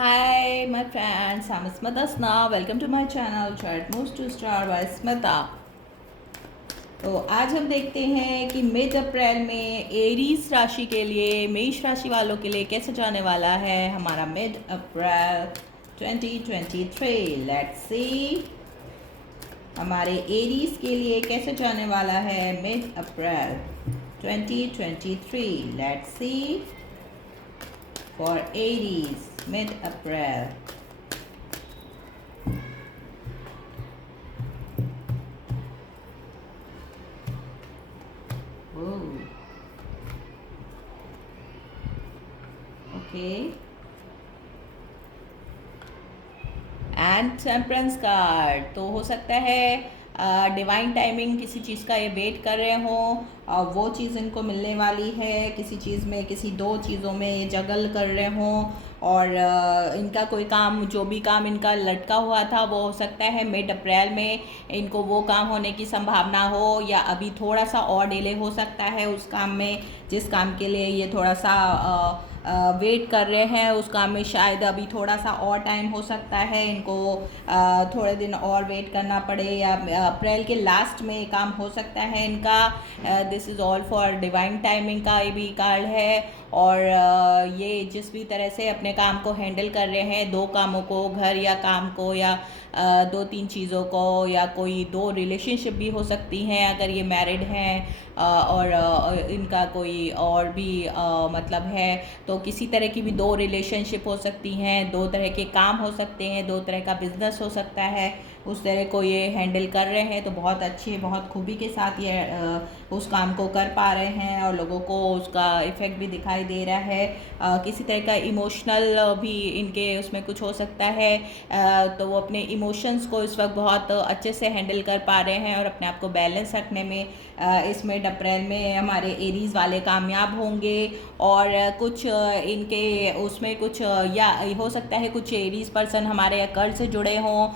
Hi, my friends. I'm Smita Sna. Welcome to my channel Chart Moves to Star by Smita. तो आज हम देखते हैं कि मिड अप्रैल में एरीज राशि के लिए, मेष राशि वालों के लिए कैसे जाने वाला है हमारा मिड अप्रैल 2023। लेट्स सी हमारे एरीज के लिए कैसे जाने वाला है mid April 2023। Let's see for Aries mid April. Okay and temperance card तो हो सकता है डिवाइन टाइमिंग, किसी चीज़ का ये वेट कर रहे हों, वो चीज़ इनको मिलने वाली है। किसी चीज़ में, किसी दो चीज़ों में ये जगल कर रहे हों और इनका कोई काम, जो भी काम इनका लटका हुआ था वो हो सकता है मिड अप्रैल में इनको वो काम होने की संभावना हो, या अभी थोड़ा सा और डिले हो सकता है उस काम में जिस काम के लिए ये थोड़ा सा वेट कर रहे हैं। उस काम में शायद अभी थोड़ा सा और टाइम हो सकता है, इनको थोड़े दिन और वेट करना पड़े, या अप्रैल के लास्ट में काम हो सकता है इनका। This is all for divine timing का ये भी कार्ड है। और ये जिस भी तरह से अपने काम को हैंडल कर रहे हैं, दो कामों को, घर या काम को, या दो तीन चीज़ों को, या कोई दो रिलेशनशिप भी हो सकती हैं अगर ये मैरिड हैं, और इनका कोई और भी मतलब है, तो किसी तरह की भी दो रिलेशनशिप हो सकती हैं, दो तरह के काम हो सकते हैं, दो तरह का बिजनेस हो सकता है। उस तरह को ये हैंडल कर रहे हैं तो बहुत अच्छे, बहुत खूबी के साथ ये उस काम को कर पा रहे हैं और लोगों को उसका इफ़ेक्ट भी दिखाई दे रहा है। किसी तरह का इमोशनल भी इनके उसमें कुछ हो सकता है, तो वो अपने इमोशंस को इस वक्त बहुत अच्छे से हैंडल कर पा रहे हैं और अपने आप को बैलेंस रखने में इस मिड अप्रैल में हमारे एरीज वाले कामयाब होंगे। और कुछ इनके उसमें कुछ, या हो सकता है कुछ एरीज पर्सन हमारे कर्ज से जुड़े हों,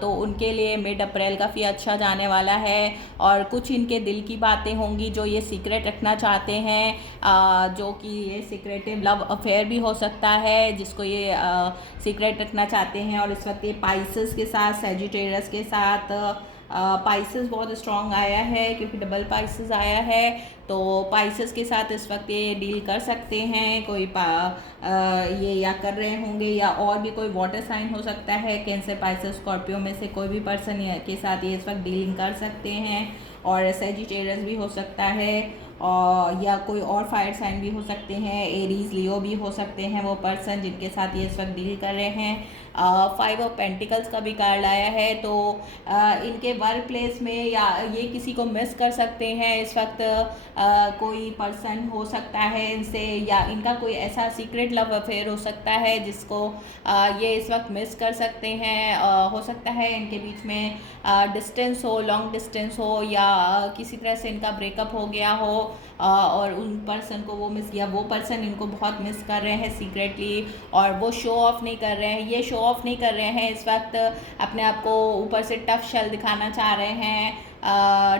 तो उनके लिए मिड अप्रैल काफ़ी अच्छा जाने वाला है। और कुछ इनके दिल की बातें होंगी जो ये सीक्रेट रखना चाहते हैं, जो कि ये सीक्रेटिव लव अफेयर भी हो सकता है जिसको ये सीक्रेट रखना चाहते हैं। और इस वक्त ये पाइसेस के साथ, सैजिटेरियस के साथ, पाइसेस बहुत स्ट्रॉन्ग आया है क्योंकि डबल पाइसेस आया है, तो पाइसेस के साथ इस वक्त ये डील कर सकते हैं। कोई ये या कर रहे होंगे, या और भी कोई वाटर साइन हो सकता है, कैंसर, पाइसेस, स्कॉर्पियो में से कोई भी पर्सन के साथ ये इस वक्त डीलिंग कर सकते हैं। और सैजिटेरियस भी हो सकता है, और या कोई और फायर साइन भी हो सकते हैं, एरीज, लियो भी हो सकते हैं वो पर्सन जिनके साथ ये इस वक्त डील कर रहे हैं। 5 ऑफ पेंटिकल्स का भी कार्ड आया है, तो इनके वर्क प्लेस में या ये किसी को मिस कर सकते हैं इस वक्त। कोई पर्सन हो सकता है इनसे, या इनका कोई ऐसा सीक्रेट लव अफेयर हो सकता है जिसको ये इस वक्त मिस कर सकते हैं। हो सकता है इनके बीच में डिस्टेंस हो, लॉन्ग डिस्टेंस हो, या किसी तरह से इनका ब्रेकअप हो गया हो, और उन पर्सन को वो मिस, या वो पर्सन इनको बहुत मिस कर रहे हैं सीक्रेटली, और वो शो ऑफ नहीं कर रहे हैं, ये शो ऑफ नहीं कर रहे हैं इस वक्त, अपने आप को ऊपर से टफ शेल दिखाना चाह रहे हैं,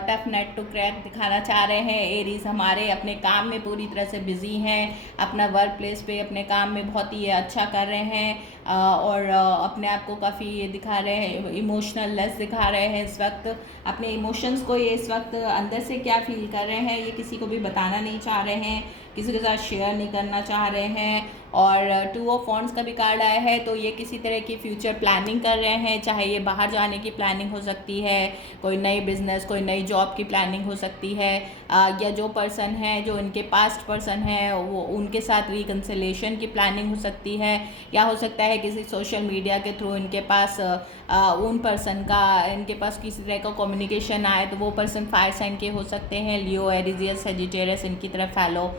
टफ नेट टू क्रैक दिखाना चाह रहे हैं। एरीज हमारे अपने काम में पूरी तरह से बिजी हैं, अपना वर्क प्लेस पे अपने काम में बहुत ही अच्छा कर रहे हैं, और अपने आप को काफ़ी ये दिखा रहे हैं, इमोशनल लेस दिखा रहे हैं इस वक्त। अपने इमोशंस को ये इस वक्त अंदर से क्या फील कर रहे हैं ये किसी को भी बताना नहीं चाह रहे हैं, किसी के साथ शेयर नहीं करना चाह रहे हैं। और 2 ऑफ वॉन्ड्स का भी कार्ड आया है, तो ये किसी तरह की फ्यूचर प्लानिंग कर रहे हैं, चाहे ये बाहर जाने की प्लानिंग हो सकती है, कोई नई बिजनेस, कोई नई जॉब की प्लानिंग हो सकती है, या जो पर्सन है, जो इनके पास्ट पर्सन है, वो उनके साथ रिकन्सिलेशन की प्लानिंग हो सकती है, या हो सकता है किसी सोशल मीडिया के थ्रू इनके पास उन पर्सन का, इनके पास किसी तरह का कम्युनिकेशन आए, तो वो पर्सन फायर साइन के हो सकते हैं, लियो, एरीज, सजिटेरियस इनकी तरफ फैलो।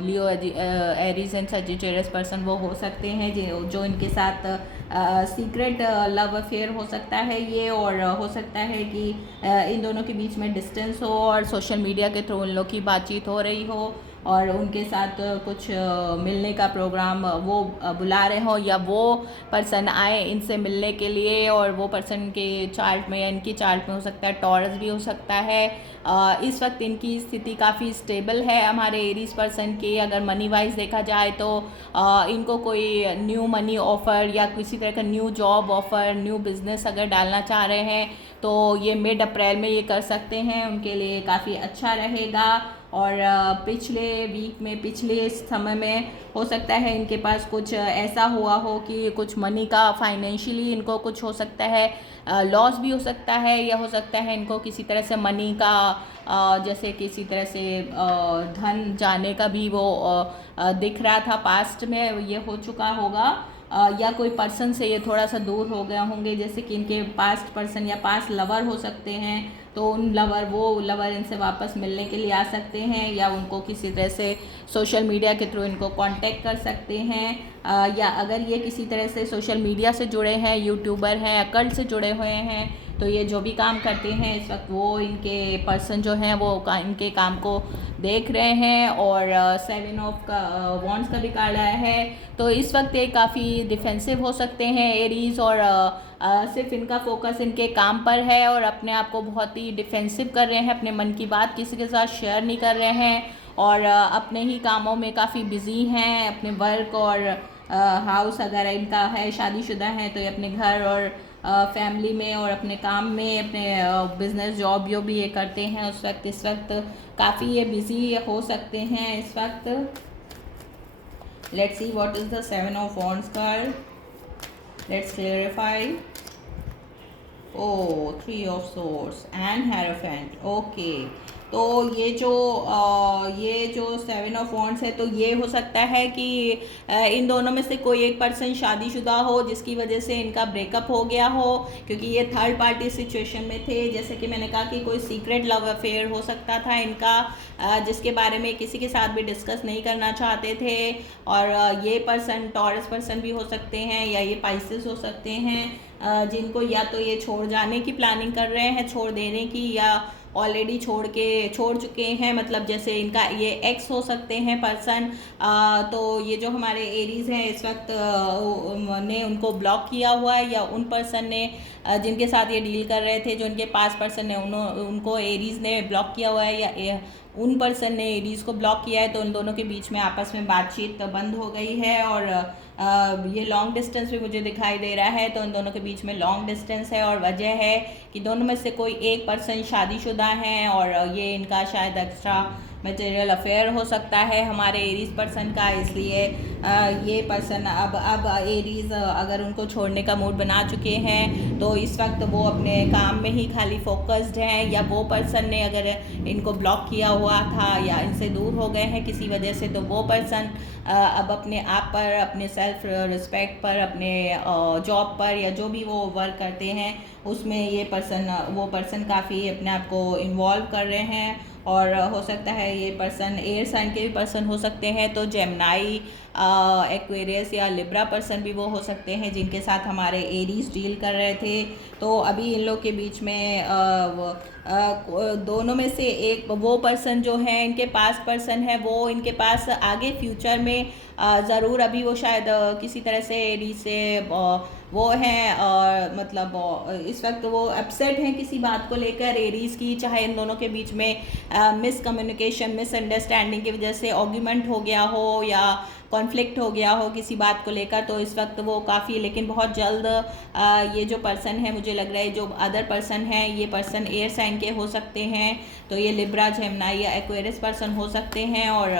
लियो, एरीज एंड सजिटेरियस पर्सन वो हो सकते हैं जो इनके साथ सीक्रेट लव अफेयर हो सकता है ये, और हो सकता है कि इन दोनों के बीच में डिस्टेंस हो और सोशल मीडिया के थ्रू उन लोग की बातचीत हो रही हो, और उनके साथ कुछ मिलने का प्रोग्राम वो बुला रहे हो, या वो पर्सन आए इनसे मिलने के लिए, और वो पर्सन के चार्ट में या इनकी चार्ट में हो सकता है टॉरस भी हो सकता है। इस वक्त इनकी स्थिति काफ़ी स्टेबल है हमारे एरीज पर्सन की। अगर मनी वाइज देखा जाए तो इनको कोई न्यू मनी ऑफ़र या किसी तरह का new job offer, new business अगर डालना चाह रहे हैं तो ये मिड अप्रैल में ये कर सकते हैं, उनके लिए काफ़ी अच्छा रहेगा। और पिछले वीक में, पिछले समय में हो सकता है इनके पास कुछ ऐसा हुआ हो कि कुछ मनी का फाइनेंशियली इनको कुछ हो सकता है लॉस भी हो सकता है, या हो सकता है इनको किसी तरह से मनी का जैसे किसी तरह से धन जाने का भी वो दिख रहा था पास्ट में, ये हो चुका होगा। या कोई पर्सन से ये थोड़ा सा दूर हो गए होंगे, जैसे कि इनके पास्ट पर्सन या पास्ट लवर हो सकते हैं, तो उन वो लवर इनसे वापस मिलने के लिए आ सकते हैं, या उनको किसी तरह से सोशल मीडिया के थ्रू इनको कांटेक्ट कर सकते हैं। या अगर ये किसी तरह से सोशल मीडिया से जुड़े हैं, यूट्यूबर हैं, अकल्ट से जुड़े हुए हैं, तो ये जो भी काम करते हैं इस वक्त वो इनके पर्सन जो हैं वो इनके काम को देख रहे हैं। और 7 ऑफ का वॉन्ड्स का भी कार्ड आया है, तो इस वक्त ये काफ़ी डिफेंसिव हो सकते हैं एरीज, और सिर्फ इनका फोकस इनके काम पर है और अपने आप को बहुत ही डिफेंसिव कर रहे हैं, अपने मन की बात किसी के साथ शेयर नहीं कर रहे हैं, और अपने ही कामों में काफ़ी बिजी हैं। अपने वर्क और हाउस अगर इनका है, शादीशुदा हैं, तो ये अपने घर और फैमिली में और अपने काम में, अपने बिजनेस जॉब जो भी ये करते हैं उस वक्त, इस वक्त काफ़ी ये बिजी हो सकते हैं इस वक्त। Let's see what is the 7 of wands card, let's clarify. Oh 3 of swords and hierophant. Okay, तो ये जो 7 ऑफ वॉन्ड्स है, तो ये हो सकता है कि इन दोनों में से कोई एक पर्सन शादीशुदा हो जिसकी वजह से इनका ब्रेकअप हो गया हो, क्योंकि ये थर्ड पार्टी सिचुएशन में थे। जैसे कि मैंने कहा कि कोई सीक्रेट लव अफेयर हो सकता था इनका, जिसके बारे में किसी के साथ भी डिस्कस नहीं करना चाहते थे। और ये पर्सन टॉरस पर्सन भी हो सकते हैं, या ये पाइसेस हो सकते हैं, जिनको या तो ये छोड़ जाने की प्लानिंग कर रहे हैं, छोड़ देने की, या ऑलरेडी छोड़ चुके हैं। मतलब जैसे इनका ये एक्स हो सकते हैं पर्सन। तो ये जो हमारे एरीज हैं इस वक्त ने उनको ब्लॉक किया हुआ है, या उन पर्सन ने जिनके साथ ये डील कर रहे थे, जो इनके पास पर्सन ने उनको एरीज ने ब्लॉक किया हुआ है, या उन पर्सन ने एरीज को ब्लॉक किया है। तो उन दोनों के बीच में आपस में बातचीत बंद हो गई है, और ये लॉन्ग डिस्टेंस भी मुझे दिखाई दे रहा है। तो इन दोनों के बीच में लॉन्ग डिस्टेंस है, और वजह है कि दोनों में से कोई एक पर्सन शादीशुदा हैं, और ये इनका शायद एक्स्ट्रा मटेरियल अफेयर हो सकता है हमारे एरीज पर्सन का। इसलिए ये पर्सन अब एरीज अगर उनको छोड़ने का मूड बना चुके हैं, तो इस वक्त वो अपने काम में ही खाली फोकस्ड हैं। या वो पर्सन ने अगर इनको ब्लॉक किया हुआ था या इनसे दूर हो गए हैं किसी वजह से, तो वो पर्सन अब अपने आप पर, अपने सेल्फ रिस्पेक्ट पर, अपने जॉब पर, या जो भी वो वर्क करते हैं उसमें वो पर्सन काफ़ी अपने आप को इन्वॉल्व कर रहे हैं। और हो सकता है ये पर्सन एयर साइन के भी पर्सन हो सकते हैं, तो जेमिनी, एक्वेरियस या लिब्रा पर्सन भी वो हो सकते हैं जिनके साथ हमारे एरीज डील कर रहे थे। तो अभी इन लोग के बीच में दोनों में से एक वो पर्सन जो है, इनके पास पर्सन है, वो इनके पास आगे फ्यूचर में ज़रूर, अभी वो शायद किसी तरह से एरीज से वो हैं, मतलब इस वक्त वो अपसेट हैं किसी बात को लेकर एरीज की, चाहे इन दोनों के बीच में मिसकम्युनिकेशन, मिसअंडरस्टैंडिंग की वजह से आर्ग्यूमेंट हो गया हो, या कॉन्फ्लिक्ट हो गया हो किसी बात को लेकर। तो इस वक्त वो काफ़ी, लेकिन बहुत जल्द ये जो पर्सन है, मुझे लग रहा है जो अदर पर्सन है, ये पर्सन एयर साइन के हो सकते हैं, तो ये लिब्रा, जेमिनी या एक्वेरियस पर्सन हो सकते हैं। और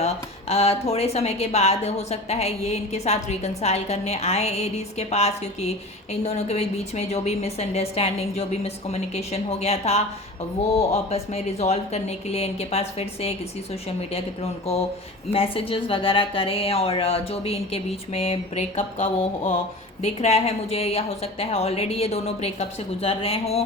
थोड़े समय के बाद हो सकता है ये इनके साथ रिकंसाइल करने आए एरीज के पास, क्योंकि इन दोनों के बीच में जो भी मिसअंडरस्टैंडिंग, जो भी मिसकम्युनिकेशन हो गया था, वो आपस में रिजॉल्व करने के लिए इनके पास फिर से किसी सोशल मीडिया के थ्रू उनको मैसेजेस वगैरह करें। और जो भी इनके बीच में ब्रेकअप का वो दिख रहा है मुझे, या हो सकता है ऑलरेडी ये दोनों ब्रेकअप से गुजर रहे हों,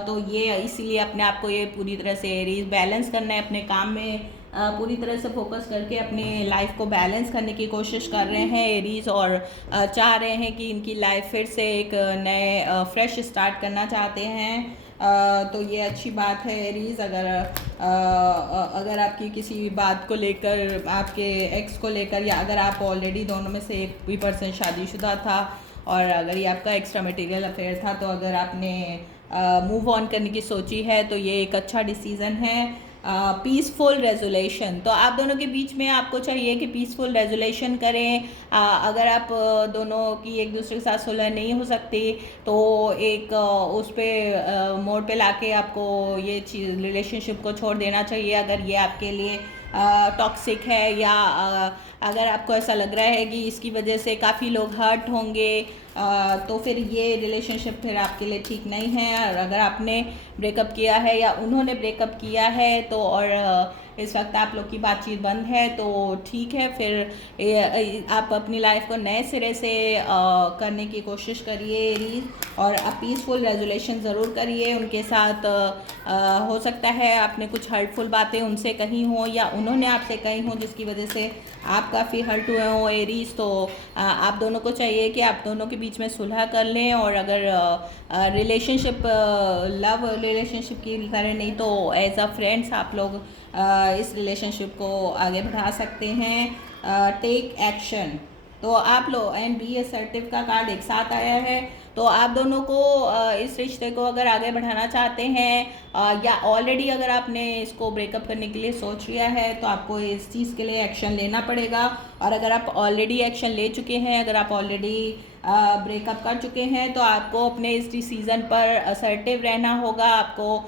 तो ये इसीलिए अपने आप को ये पूरी तरह से एरीज बैलेंस करना है, अपने काम में पूरी तरह से फोकस करके अपने लाइफ को बैलेंस करने की कोशिश कर रहे हैं एरीज, और चाह रहे हैं कि इनकी लाइफ फिर से एक नए फ्रेश स्टार्ट करना चाहते हैं। तो ये अच्छी बात है एरीज। अगर आपकी किसी बात को लेकर, आपके एक्स को लेकर, या अगर आप ऑलरेडी दोनों में से एक भी पर्सन शादीशुदा था और अगर ये आपका एक्स्ट्रा मटेरियल अफेयर था, तो अगर आपने मूव ऑन करने की सोची है तो ये एक अच्छा डिसीज़न है। पीसफुल रेजोल्यूशन, तो आप दोनों के बीच में आपको चाहिए कि पीसफुल रेजोल्यूशन करें। अगर आप दोनों की एक दूसरे के साथ सुलह नहीं हो सकती तो एक उस पे मोड़ पे लाके आपको ये चीज़ रिलेशनशिप को छोड़ देना चाहिए अगर ये आपके लिए टॉक्सिक है, या अगर आपको ऐसा लग रहा है कि इसकी वजह से काफ़ी लोग हर्ट होंगे, तो फिर ये रिलेशनशिप फिर आपके लिए ठीक नहीं है। और अगर आपने ब्रेकअप किया है या उन्होंने ब्रेकअप किया है तो और इस वक्त आप लोग की बातचीत बंद है तो ठीक है, फिर आप अपनी लाइफ को नए सिरे से करने की कोशिश करिए एरीज, और आप पीसफुल रेजोल्यूशन ज़रूर करिए उनके साथ। हो सकता है आपने कुछ हर्टफुल बातें उनसे कही हों या उन्होंने आपसे कही हों जिसकी वजह से आप काफ़ी हर्ट हुए हों एरीज, तो आप दोनों को चाहिए कि आप दोनों के बीच में सुलह कर लें। और अगर रिलेशनशिप लव रिलेशनशिप की तरह नहीं तो एज अ फ्रेंड्स आप लोग इस रिलेशनशिप को आगे बढ़ा सकते हैं। टेक एक्शन, तो आप लोग एंड बी असर्टिव का कार्ड एक साथ आया है, तो आप दोनों को इस रिश्ते को अगर आगे बढ़ाना चाहते हैं या ऑलरेडी अगर आपने इसको ब्रेकअप करने के लिए सोच लिया है तो आपको इस चीज़ के लिए एक्शन लेना पड़ेगा। और अगर आप ऑलरेडी एक्शन ले चुके हैं, अगर आप ऑलरेडी ब्रेकअप कर चुके हैं तो आपको अपने इस डिसीज़न पर असर्टिव रहना होगा, आपको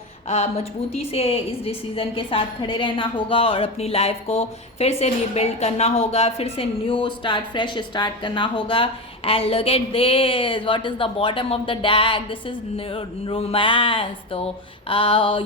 मजबूती से इस डिसीज़न के साथ खड़े रहना होगा और अपनी लाइफ को फिर से रीबिल्ड करना होगा, फिर से न्यू स्टार्ट, फ्रेश स्टार्ट करना होगा। And look at this, what is the bottom of the deck, this is romance. तो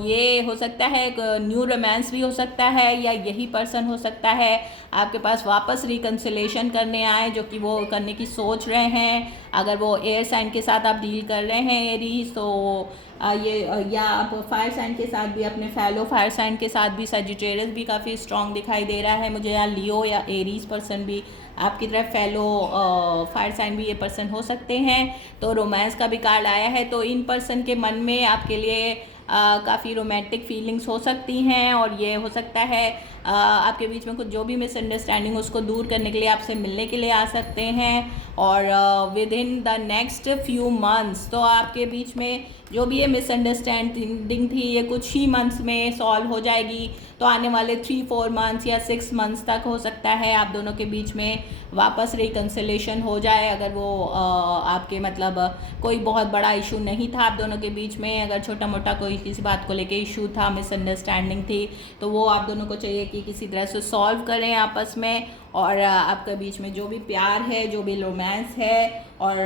ये हो सकता है न्यू रोमांस भी हो सकता है, या यही पर्सन हो सकता है आपके पास वापस रिकन्सिलेशन करने आए जो कि वो करने की सोच रहे हैं। अगर वो एयर साइन के साथ आप डील कर रहे हैं एरीज, तो या आप फायर साइन के साथ भी, अपने फैलो फायर साइन के साथ भी, सजिटेरियस भी काफ़ी स्ट्रॉन्ग दिखाई दे रहा है मुझे, या लियो या एरीज पर्सन भी आपकी तरफ फैलो फायर साइन भी ये पर्सन हो सकते हैं। तो रोमांस का भी कार्ड आया है, तो इन पर्सन के मन में आपके लिए काफ़ी रोमांटिक फीलिंग्स हो सकती हैं, और ये हो सकता है आपके बीच में कुछ जो भी मिसअंडरस्टैंडिंग उसको दूर करने के लिए आपसे मिलने के लिए आ सकते हैं। और with in the next few months, तो आपके बीच में जो भी ये मिसअंडरस्टैंडिंग थी ये कुछ ही मंथ्स में सॉल्व हो जाएगी। तो आने वाले 3-4 मंथ्स या 6 मंथ्स तक हो सकता है आप दोनों के बीच में वापस रिकन्सिलेशन हो जाए, अगर वो आपके मतलब कोई बहुत बड़ा इशू नहीं था आप दोनों के बीच में। अगर छोटा मोटा कोई किसी बात को लेके इशू था, मिसअंडरस्टैंडिंग थी, तो वो आप दोनों को चाहिए कि किसी तरह से सॉल्व करें आपस में। और आपके बीच में जो भी प्यार है, जो भी रोमांस है, और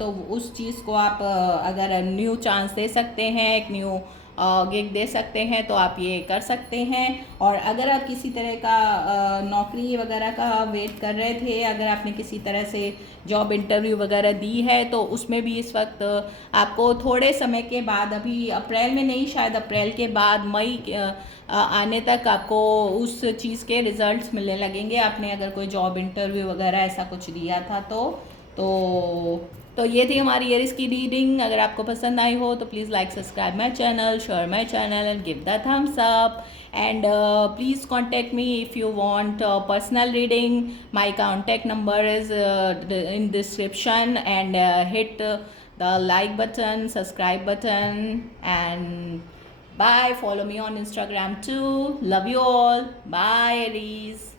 तो उस चीज़ को आप अगर न्यू चांस दे सकते हैं, एक न्यू गिग दे सकते हैं, तो आप ये कर सकते हैं। और अगर आप किसी तरह का नौकरी वगैरह का वेट कर रहे थे, अगर आपने किसी तरह से जॉब इंटरव्यू वगैरह दी है, तो उसमें भी इस वक्त आपको थोड़े समय के बाद, अभी अप्रैल में नहीं, शायद अप्रैल के बाद मई आने तक आपको उस चीज़ के रिजल्ट्स मिलने लगेंगे। आपने अगर कोई जॉब इंटरव्यू वगैरह ऐसा कुछ दिया था तो ये थी हमारी एरीज की रीडिंग। अगर आपको पसंद आई हो तो please like, subscribe my channel, share my channel and give the thumbs up. And please contact me if you want personal reading. My contact number is in description, and hit the like button, subscribe button, and bye. Follow me on Instagram too. Love you all. Bye Aries.